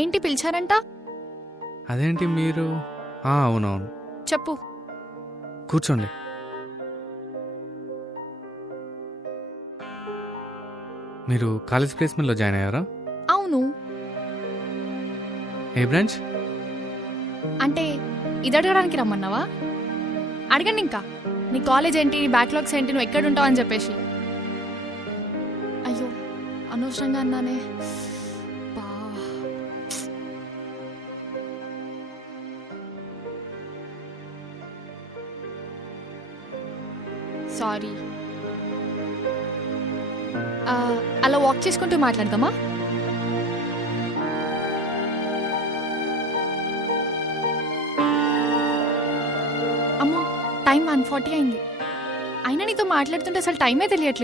ఏంటి పిలిచారంట? అదేంటి మీరు? అవునవును. చెప్పు. కూర్చోండి. మీరు కాలేజ్ ప్లేస్మెంట్లో జాయిన్ అయ్యారా? అవును. ఏ బ్రాంచ్? అంటే ఇది అడగడానికి రమ్మన్నావా? అడగండి ఇంకా. నీ కాలేజ్ ఏంటి, నీ బ్యాక్లాగ్స్ ఏంటి, నువ్వు ఎక్కడ ఉంటావు అని చెప్పేసి. అయ్యో అనవసరంగా అన్నానే. బా. సారీ. అలా వాక్ చేసుకుంటూ మాట్లాడదామా? అమ్మో టైం 1:40 అయింది. అయినా నీతో మాట్లాడుతుంటే అసలు టైమే తెలియట్లేదు.